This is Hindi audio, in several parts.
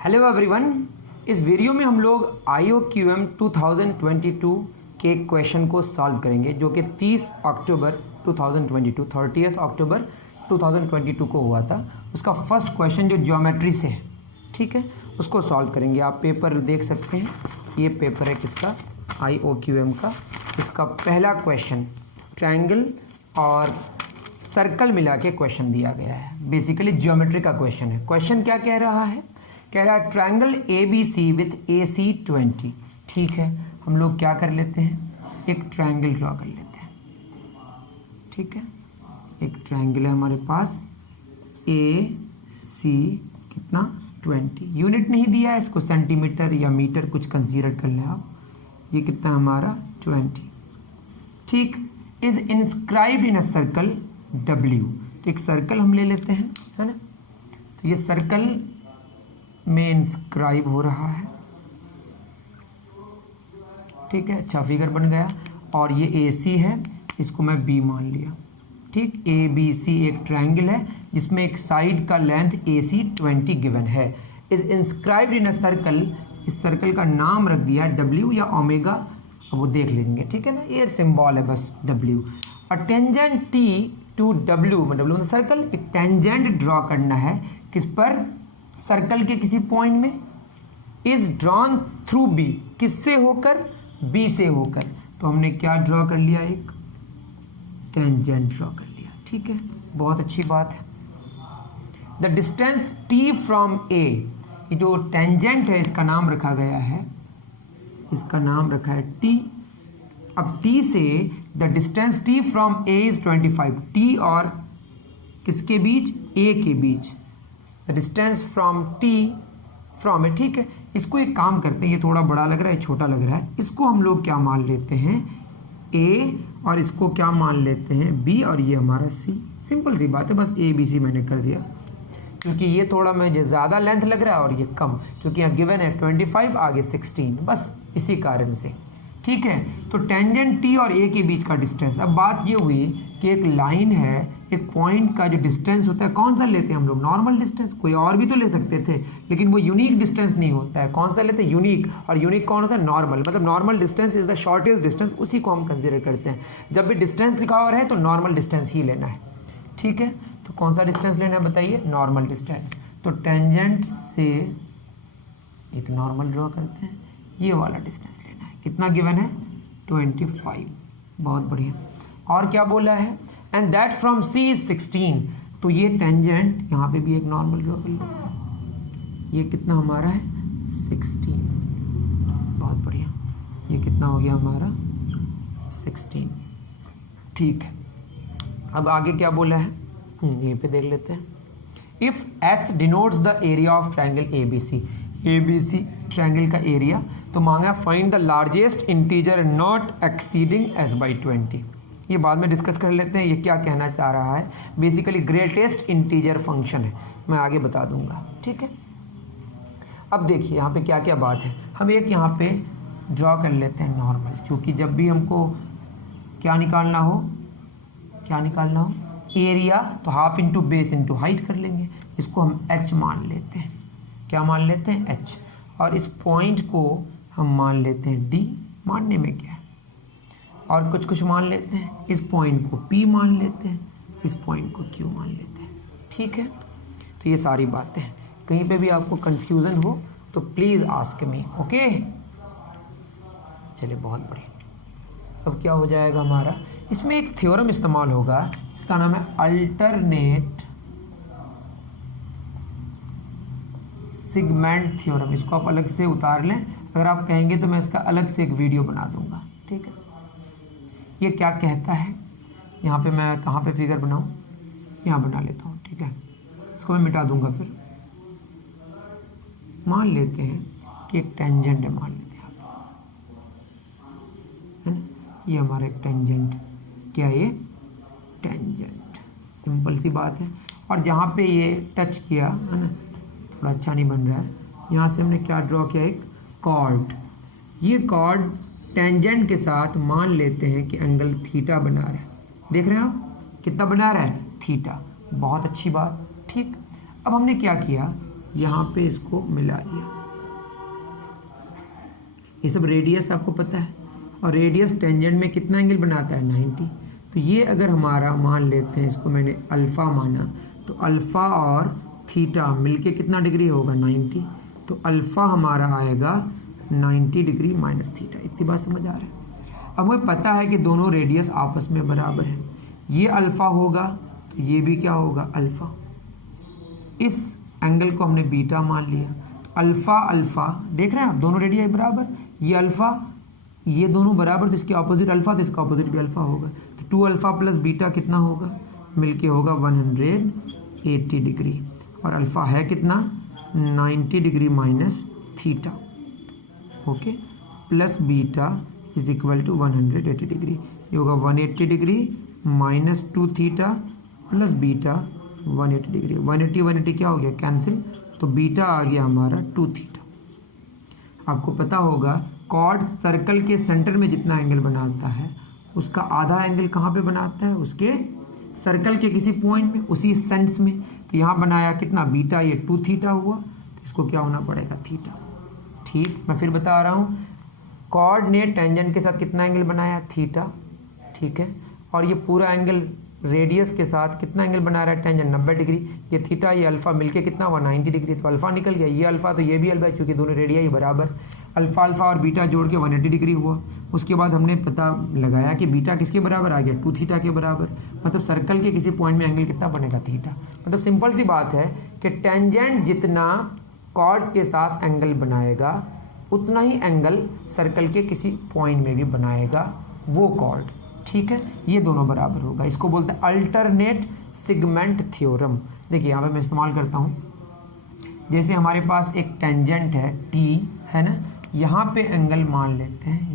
हेलो एवरीवन, इस वीडियो में हम लोग IOQM 2022 के क्वेश्चन को सॉल्व करेंगे जो कि 30 अक्टूबर 2022 को हुआ था। उसका फर्स्ट क्वेश्चन जो ज्योमेट्री से है, ठीक है, उसको सॉल्व करेंगे। आप पेपर देख सकते हैं, ये पेपर है किसका, IOQM का। इसका पहला क्वेश्चन ट्रायंगल और सर्कल मिला के क्वेश्चन दिया गया है। बेसिकली ज्योमेट्री का क्वेश्चन है। क्वेश्चन क्या कह रहा है, कह रहा है ट्रायंगल ABC विथ AC 20। ठीक है, हम लोग क्या कर लेते हैं, एक ट्रायंगल ड्रॉ कर लेते हैं। ठीक है, एक ट्रायंगल है हमारे पास AC कितना 20। यूनिट नहीं दिया है, इसको सेंटीमीटर या मीटर कुछ कंसीडर कर लें आप। ये कितना हमारा 20। ठीक, is inscribed in a circle W। तो एक सर्कल हम ले लेते हैं, है ना। तो ये सर्कल में इंस्क्राइब हो रहा है, ठीक है। अच्छा, फिगर बन गया। और ये AC है, इसको मैं B मान लिया। ठीक, ABC एक ट्रायंगल है जिसमें एक साइड का लेंथ AC 20 गिवन है। Is inscribed in a circle, इस सर्कल का नाम रख दिया है W या ओमेगा, वो देख लेंगे, ठीक है ना। ये सिंबल है बस W। A tangent T to W, मतलब सर्कल, एक टेंजेंट ड्रॉ करना है किस पर, सर्कल के किसी पॉइंट में। इज ड्रॉन थ्रू B, किससे होकर, B से होकर। तो हमने क्या ड्रॉ कर लिया, एक टेंजेंट ड्रॉ कर लिया। ठीक है, बहुत अच्छी बात है। The distance T from A, ये जो टेंजेंट है इसका नाम रखा गया है, इसका नाम रखा है T। अब T से the distance T from A is 25। T और किसके बीच, A के बीच। The distance from T from A, ठीक है। इसको एक काम करते हैं, ये थोड़ा बड़ा लग रहा है, छोटा लग रहा है, इसको हम लोग क्या मान लेते हैं A, और इसको क्या मान लेते हैं B, और ये हमारा C। सिंपल सी बात है, बस ABC मैंने कर दिया, क्योंकि ये थोड़ा मुझे ज़्यादा लेंथ लग रहा है और ये कम, क्योंकि यहाँ गिवन है 25, आगे 16, बस इसी कारण से। ठीक है, तो टेंजेंट T और A के बीच का डिस्टेंस। अब बात ये हुई कि एक लाइन है, एक पॉइंट का जो डिस्टेंस होता है, कौन सा लेते हैं हम लोग, नॉर्मल डिस्टेंस। कोई और भी तो ले सकते थे, लेकिन वो यूनिक डिस्टेंस नहीं होता है। कौन सा लेते हैं, यूनिक। और यूनिक कौन होता है, नॉर्मल। मतलब normal distance is the shortest distance, उसी को हम कंसिडर करते हैं। जब भी डिस्टेंस लिखा हुआ है तो नॉर्मल डिस्टेंस ही लेना है। ठीक है, तो कौन सा डिस्टेंस लेना है बताइए, नॉर्मल डिस्टेंस। तो टेंजेंट से एक नॉर्मल ड्रॉ करते हैं, ये वाला डिस्टेंस लेना है। कितना गिवन है, 25। बहुत बढ़िया। और क्या बोला है, and that from C is 16। तो ये टेंजेंट, यहाँ पे भी एक नॉर्मल ड्रॉ कर लेते हैं। ये कितना हमारा है, 16। बहुत बढ़िया, ये कितना हो गया हमारा 16। ठीक है, अब आगे क्या बोला है, यहीं पे देख लेते हैं। If S denotes the area of triangle ABC, ABC triangle का एरिया, तो मांगा find the largest integer not exceeding S by 20। ये बाद में डिस्कस कर लेते हैं, ये क्या कहना चाह रहा है। बेसिकली ग्रेटेस्ट इंटीजर फंक्शन है, मैं आगे बता दूंगा। ठीक है, अब देखिए यहाँ पे क्या क्या बात है। हम एक यहाँ पे ड्रॉ कर लेते हैं नॉर्मल, क्योंकि जब भी हमको क्या निकालना हो, एरिया, तो half into base into height कर लेंगे। इसको हम H मान लेते हैं। क्या मान लेते हैं, H। और इस पॉइंट को हम मान लेते हैं D। मानने में क्या है, और कुछ मान लेते हैं। इस पॉइंट को P मान लेते हैं, इस पॉइंट को Q मान लेते हैं। ठीक है, तो ये सारी बातें हैं। कहीं पे भी आपको कंफ्यूजन हो तो प्लीज़ आस्क मी, ओके। चलिए, बहुत बढ़िया। अब क्या हो जाएगा हमारा, इसमें एक थ्योरम इस्तेमाल होगा, इसका नाम है अल्टरनेट सेगमेंट थ्योरम। इसको आप अलग से उतार लें, अगर आप कहेंगे तो मैं इसका अलग से एक वीडियो बना दूंगा। ठीक है, ये क्या कहता है, यहाँ पे मैं कहाँ पे फिगर बनाऊँ, यहाँ बना लेता हूँ। ठीक है, इसको मैं मिटा दूंगा। फिर मान लेते हैं कि एक टेंजेंट है, मान लेते हैं आप, है ना। ये हमारा एक टेंजेंट, क्या ये टेंजेंट, सिंपल सी बात है। और जहाँ पे ये टच किया, है ना, थोड़ा अच्छा नहीं बन रहा है, यहाँ से हमने क्या ड्रॉ किया, एक कॉर्ड। ये कॉर्ड टेंजेंट के साथ मान लेते हैं कि एंगल थीटा बना रहा है। देख रहे हैं आप, कितना बना रहा है, थीटा। बहुत अच्छी बात। ठीक, अब हमने क्या किया, यहाँ पे इसको मिला दिया। ये सब रेडियस आपको पता है, और रेडियस टेंजेंट में कितना एंगल बनाता है 90। तो ये अगर हमारा मान लेते हैं, इसको मैंने अल्फ़ा माना, तो अल्फ़ा और थीटा मिलके कितना डिग्री होगा 90। तो अल्फ़ा हमारा आएगा 90 डिग्री माइनस थीटा। इतनी बात समझ आ रहा है। अब मुझे पता है कि दोनों रेडियस आपस में बराबर है। ये अल्फ़ा होगा तो ये भी क्या होगा अल्फ़ा। इस एंगल को हमने बीटा मान लिया। तो अल्फ़ा अल्फ़ा देख रहे हैं आप, दोनों रेडियस बराबर। ये अल्फ़ा ये दोनों बराबर, तो इसके ऑपोजिट अल्फ़ा, तो इसका ऑपोजिट भी अल्फ़ा होगा। तो 2 अल्फ़ा प्लस बीटा कितना होगा, मिलके होगा 180 डिग्री। और अल्फ़ा है कितना 90 degree minus theta. Okay, plus beta is equal to 180 degree. ये होगा 180 degree minus 2 theta plus beta 180 degree. 180 क्या हो गया कैंसिल, तो बीटा आ गया हमारा 2 थीटा। आपको पता होगा कॉर्ड सर्कल के सेंटर में जितना एंगल बनाता है उसका आधा एंगल कहाँ पे बनाता है, उसके सर्कल के किसी पॉइंट में, उसी सेंस में। तो यहाँ बनाया कितना बीटा, ये 2 थीटा हुआ, तो इसको क्या होना पड़ेगा थीटा। ठीक, मैं फिर बता रहा हूँ, कॉर्ड ने टेंजेंट के साथ कितना एंगल बनाया थीटा, ठीक है। और ये पूरा एंगल रेडियस के साथ कितना एंगल बना रहा है टेंजेंट 90 डिग्री। ये थीटा ये अल्फा मिलके कितना हुआ 90 डिग्री। तो अल्फा निकल गया, ये अल्फा तो ये भी अल्फा, क्योंकि दोनों रेडिया ही बराबर। अल्फा अल्फा और बीटा जोड़ के 180 डिग्री हुआ। उसके बाद हमने पता लगाया कि बीटा किसके बराबर आ गया 2 थीटा के बराबर। मतलब सर्कल के किसी पॉइंट में एंगल कितना बनेगा थीटा। मतलब सिंपल सी बात है कि टेंजेंट जितना कॉर्ड के साथ एंगल बनाएगा उतना ही एंगल सर्कल के किसी पॉइंट में भी बनाएगा वो कॉर्ड। ठीक है, ये दोनों बराबर होगा। इसको बोलते हैं अल्टरनेट सेगमेंट थ्योरम। देखिए यहाँ पे मैं इस्तेमाल करता हूँ, जैसे हमारे पास एक टेंजेंट है टी, है ना, यहाँ पे एंगल मान लेते हैं,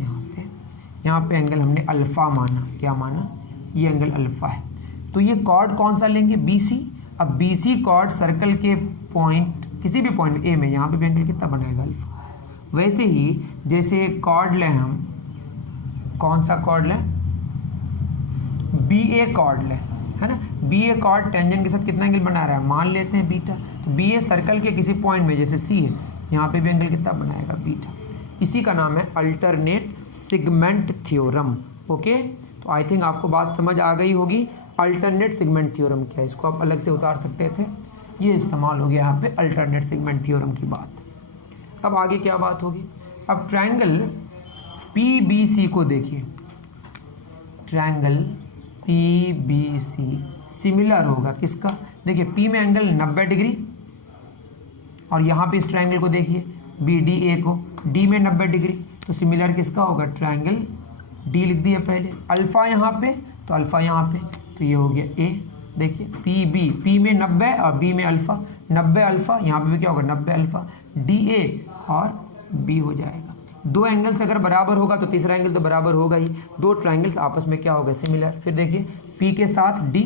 यहाँ पे एंगल हमने अल्फ़ा माना। क्या माना, ये एंगल अल्फ़ा है। तो ये कॉर्ड कौन सा लेंगे BC। अब BC कॉर्ड सर्कल के पॉइंट किसी भी पॉइंट ए में, यहाँ पे भी एंगल कितना बनाएगा अल्फ़ा। वैसे ही जैसे कॉर्ड लें हम, कौन सा कॉर्ड लें, BA कॉर्ड लें, है ना। BA कॉर्ड टेंजेंट के साथ कितना एंगल बना रहा है, मान लेते हैं बीटा। तो BA सर्कल के किसी पॉइंट में जैसे C है, यहाँ पे भी एंगल कितना बनाएगा बीटा। इसी का नाम है अल्टरनेट सेगमेंट थ्योरम। ओके, तो आई थिंक आपको बात समझ आ गई होगी। अल्टरनेट सेगमेंट थ्योरम क्या है, इसको आप अलग से उतार सकते थे, ये इस्तेमाल हो गया यहाँ पे अल्टरनेट सेगमेंट थ्योरम की बात। अब आगे क्या बात होगी, अब ट्रायंगल PBC को देखिए। ट्रायंगल PBC सिमिलर होगा किसका, देखिए P में एंगल 90 डिग्री, और यहाँ पे इस ट्रायंगल को देखिए BDA को, D में 90 डिग्री। तो सिमिलर किसका होगा, ट्रायंगल D लिख दिया पहले, अल्फ़ा यहाँ पे तो अल्फ़ा यहाँ पे, तो ये हो गया A। देखिए PB, P में 90 और B में अल्फ़ा, 90 अल्फ़ा, यहाँ पे भी क्या होगा 90 अल्फ़ा, DA और B हो जाएगा। दो एंगल्स अगर बराबर होगा तो तीसरा एंगल तो बराबर होगा ही। दो ट्रायंगल्स आपस में क्या होगा सिमिलर। फिर देखिए P के साथ D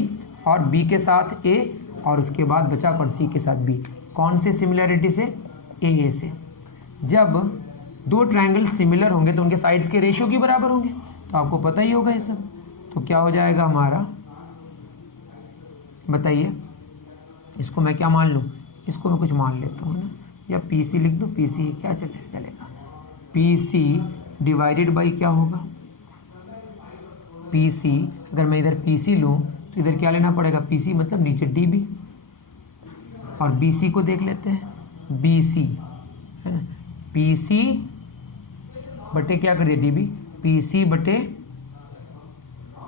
और B के साथ A, और उसके बाद बचा कौन C के साथ B। कौन से सिमिलरिटी से, AA से। जब दो ट्रायंगल सिमिलर होंगे तो उनके साइड्स के रेशियो के बराबर होंगे, तो आपको पता ही होगा ये सब। तो क्या हो जाएगा हमारा, बताइए, इसको मैं क्या मान लूँ, इसको मैं कुछ मान लेता हूँ ना, या PC लिख दो, PC क्या चलेगा, PC डिवाइडेड बाई क्या होगा PC। अगर मैं इधर PC लूँ तो इधर क्या लेना पड़ेगा, PC मतलब नीचे DB, और BC को देख लेते हैं, BC है ना, PC बटे क्या कर दिया DB, PC बटे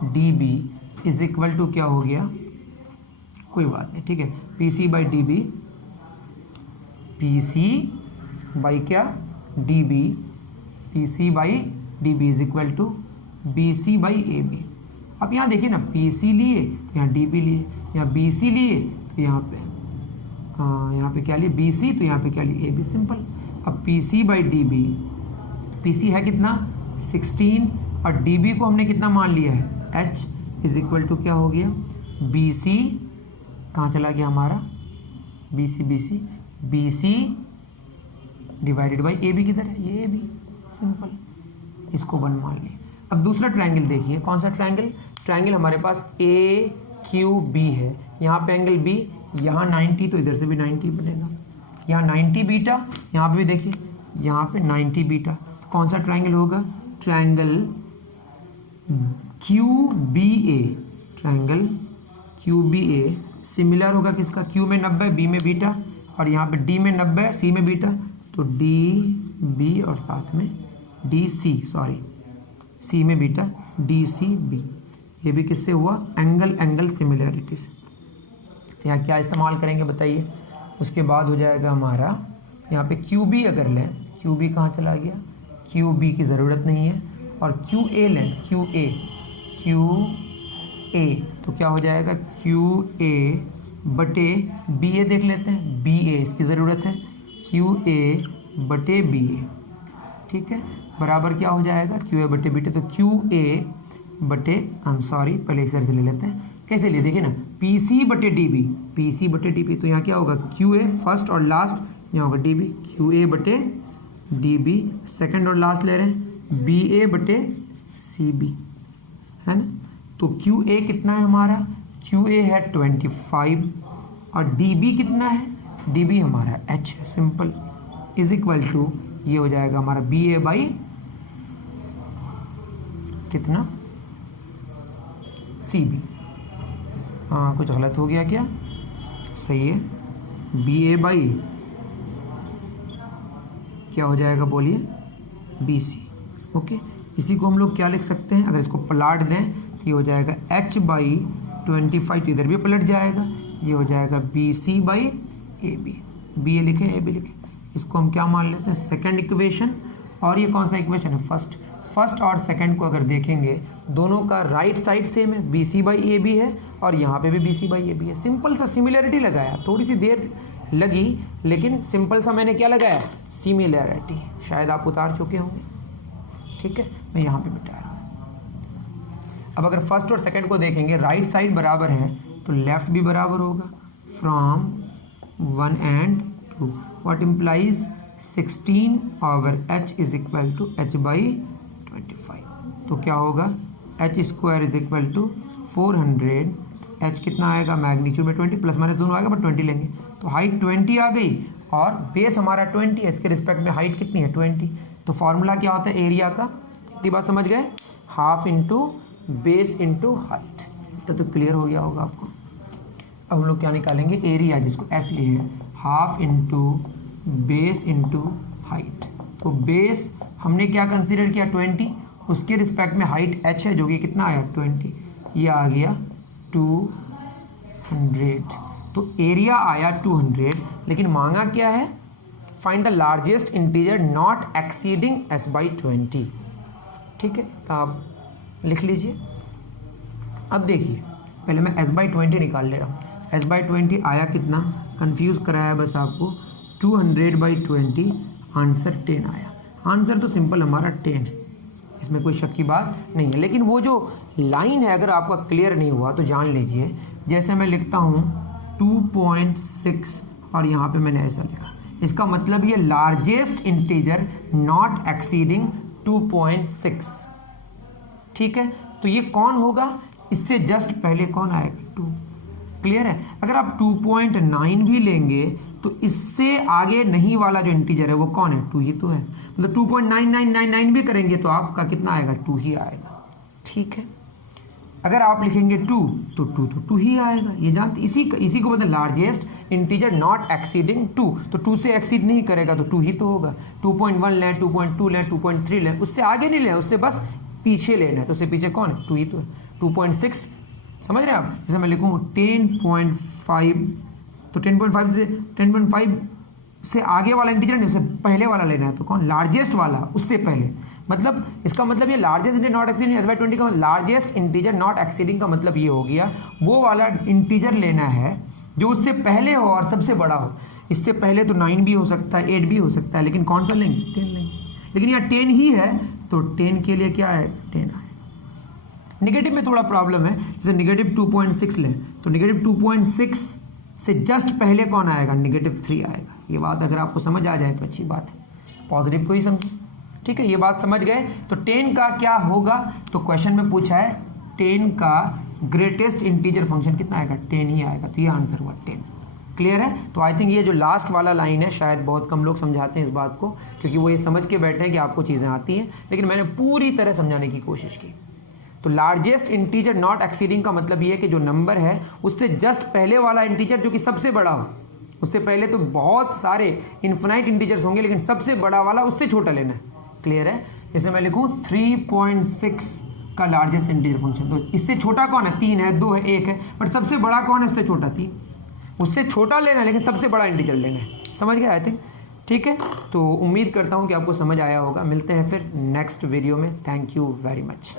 DB इज इक्वल टू क्या हो गया, कोई बात नहीं, ठीक है, PC by DB, PC by क्या DB, PC by DB is equal to BC by AB। अब यहाँ देखिए ना, PC लिए तो यहाँ DB लिए, यहाँ BC लिए तो यहाँ पे क्या लिए BC, तो यहाँ पे क्या लिए AB, सिंपल। अब PC बाई DB, PC है कितना 16, और DB को हमने कितना मान लिया है H इज इक्वल टू क्या हो गया BC, कहाँ चला गया हमारा BC डिवाइडेड बाई AB किधर है, ये AB, सिंपल, इसको 1 मान लिया। अब दूसरा ट्रायंगल देखिए, कौन सा ट्रायंगल हमारे पास AQB है, यहाँ पे एंगल B, यहाँ 90, तो इधर से भी 90 बनेगा। यहाँ 90 बीटा, यहाँ पे भी देखिए यहाँ पे 90 बीटा, तो कौन सा ट्राइंगल होगा? Triangle QBA, triangle QBA similar होगा किसका? Q में 90, B में बीटा, और यहाँ पे D में 90, C में बीटा, तो DB और साथ में DC, सॉरी C में बीटा, DCB। ये भी किससे हुआ? एंगल सिमिलैरिटी से। तो यहाँ क्या इस्तेमाल करेंगे बताइए? उसके बाद हो जाएगा हमारा यहाँ पे QB अगर लें, QB कहाँ चला गया? QB की ज़रूरत नहीं है, और QA लें, QA तो क्या हो जाएगा? QA बटे BA देख लेते हैं, BA इसकी ज़रूरत है, QA बटे BA, ठीक है, बराबर क्या हो जाएगा? QA बटे BA, तो QA बटे पहले इस से ले लेते हैं, कैसे लिए देखिए ना, PC बटे DB, तो यहाँ क्या होगा? QA फर्स्ट और लास्ट, यहाँ होगा DB, QA बटे DB सेकंड और लास्ट ले रहे हैं, BA बटे CB, है ना। तो QA कितना है हमारा? QA है 25, और DB कितना है? DB हमारा H है, सिंपल, इज इक्वल टू ये हो जाएगा हमारा BA बाई कितना? CB। हाँ, कुछ गलत हो गया क्या? सही है, BA बाई क्या हो जाएगा बोलिए? BC। ओके, इसी को हम लोग क्या लिख सकते हैं? अगर इसको पलट दें तो ये हो जाएगा H बाई 25, तो इधर भी पलट जाएगा, ये हो जाएगा BC बाई AB। BA लिखें, AB लिखें, इसको हम क्या मान लेते हैं? Second equation. और ये कौन सा इक्वेशन है? फर्स्ट और सेकंड को अगर देखेंगे दोनों का राइट साइड सेम है, BC बाई AB है, और यहाँ पे भी BC बाई AB है। सिंपल सा सिमिलरिटी लगाया, थोड़ी सी देर लगी, लेकिन सिंपल सा मैंने क्या लगाया? सिमिलरिटी। शायद आप उतार चुके होंगे, ठीक है, मैं यहाँ पे मिटा रहा हूँ। अब अगर फर्स्ट और सेकंड को देखेंगे, राइट साइड बराबर है तो लेफ्ट भी बराबर होगा, from 1 and 2, what implies 16 over H is equal to H by 25। तो क्या होगा? H square is equal to 400, H कितना आएगा? मैग्नीट्यूड में 20, प्लस माइनस दोनों आएगा, बट 20 लेंगे, तो हाइट 20 आ गई, और बेस हमारा 20 है, इसके रिस्पेक्ट में हाइट कितनी है? 20। तो फॉर्मूला क्या होता है एरिया का? इतनी बात समझ गए? Half into base into height. तो क्लियर हो गया होगा आपको। अब हम लोग क्या निकालेंगे? एरिया, जिसको एस लिए है, half into base into height. तो बेस हमने क्या कंसीडर किया? 20, उसके रिस्पेक्ट में हाइट h है, जो कि कितना आया? 20, ये आ गया 200। तो एरिया आया 200, लेकिन मांगा क्या है? Find the largest integer not exceeding s by 20, ठीक है, तो आप लिख लीजिए। अब देखिए, पहले मैं s बाई 20 निकाल ले रहा हूँ। s बाई 20 आया कितना? कंफ्यूज कराया बस आपको, 200 बाई 20, आंसर 10 आया। आंसर तो सिंपल हमारा 10 है, इसमें कोई शक की बात नहीं है। लेकिन वो जो लाइन है, अगर आपका क्लियर नहीं हुआ तो जान लीजिए, जैसे मैं लिखता हूँ 2.6 और यहाँ पे मैंने ऐसा लिखा, इसका मतलब ये लार्जेस्ट इंटीजर नॉट एक्सीडिंग 2.6, ठीक है। तो ये कौन होगा? इससे जस्ट पहले कौन आएगा? 2। क्लियर है? अगर आप 2.9 भी लेंगे तो इससे आगे नहीं वाला जो इंटीजर है वो कौन है? 2 ही तो है। मतलब 2.9999 भी करेंगे तो आपका कितना आएगा? 2 ही आएगा, ठीक है। अगर आप लिखेंगे 2 तो 2 तो 2 ही आएगा, ये जानते। इसी को बोलते हैं लार्जेस्ट इंटीजर नॉट एक्सीडिंग 2। तो 2 से एक्सीड नहीं करेगा तो 2 ही तो होगा। 2.1 लें, 2.2 लें, 2.3 लें, उससे आगे नहीं लें, उससे बस पीछे लेना है। तो उससे पीछे कौन है? 2 ही तो है। 2.6 समझ रहे हैं आप? जैसे मैं लिखूँ 10.5, तो 10.5 से आगे वाला इंटीजर नहीं, उससे पहले वाला लेना है। तो कौन? लार्जेस्ट वाला, उससे पहले। मतलब इसका मतलब ये largest integer not exceeding s by 20 का लार्जेस्ट इंटीजर नॉट एक्सीडिंग का मतलब ये हो गया, वो वाला इंटीजर लेना है जो उससे पहले हो और सबसे बड़ा हो। इससे पहले तो 9 भी हो सकता है, 8 भी हो सकता है, लेकिन कौन सा लेंगे? 10 लेंगे। लेकिन यहाँ 10 ही है, तो 10 के लिए क्या है? 10 है। नेगेटिव में थोड़ा प्रॉब्लम है, जैसे नेगेटिव 2.6 लें तो नेगेटिव 2.6 से जस्ट पहले कौन आएगा? नेगेटिव 3 आएगा। ये बात अगर आपको समझ आ जाए तो अच्छी बात है, पॉजिटिव को ही समझे, ठीक है। ये बात समझ गए? तो 10 का क्या होगा? तो क्वेश्चन में पूछा है 10 का ग्रेटेस्ट इंटीजर फंक्शन कितना आएगा? 10 ही आएगा। तो ये आंसर हुआ 10। क्लियर है? तो आई थिंक ये जो लास्ट वाला लाइन है शायद बहुत कम लोग समझाते हैं इस बात को, क्योंकि वो ये समझ के बैठे हैं कि आपको चीज़ें आती हैं, लेकिन मैंने पूरी तरह समझाने की कोशिश की। तो लार्जेस्ट इंटीजर नॉट एक्सीडिंग का मतलब ये है कि जो नंबर है उससे जस्ट पहले वाला इंटीजर जो कि सबसे बड़ा हो, उससे पहले तो बहुत सारे इन्फिनाइट इंटीजर्स होंगे, लेकिन सबसे बड़ा वाला उससे छोटा लेना है। क्लियर है? जैसे मैं लिखूँ 3.6 का लार्जेस्ट इंटीजर फंक्शन, तो इससे छोटा कौन है? 3 है, 2 है, 1 है, बट सबसे बड़ा कौन है? उससे छोटा 3। उससे छोटा लेना है लेकिन सबसे बड़ा इंटीजर लेना है। समझ गए आई थिंक? ठीक है, तो उम्मीद करता हूँ कि आपको समझ आया होगा। मिलते हैं फिर नेक्स्ट वीडियो में। Thank you very much.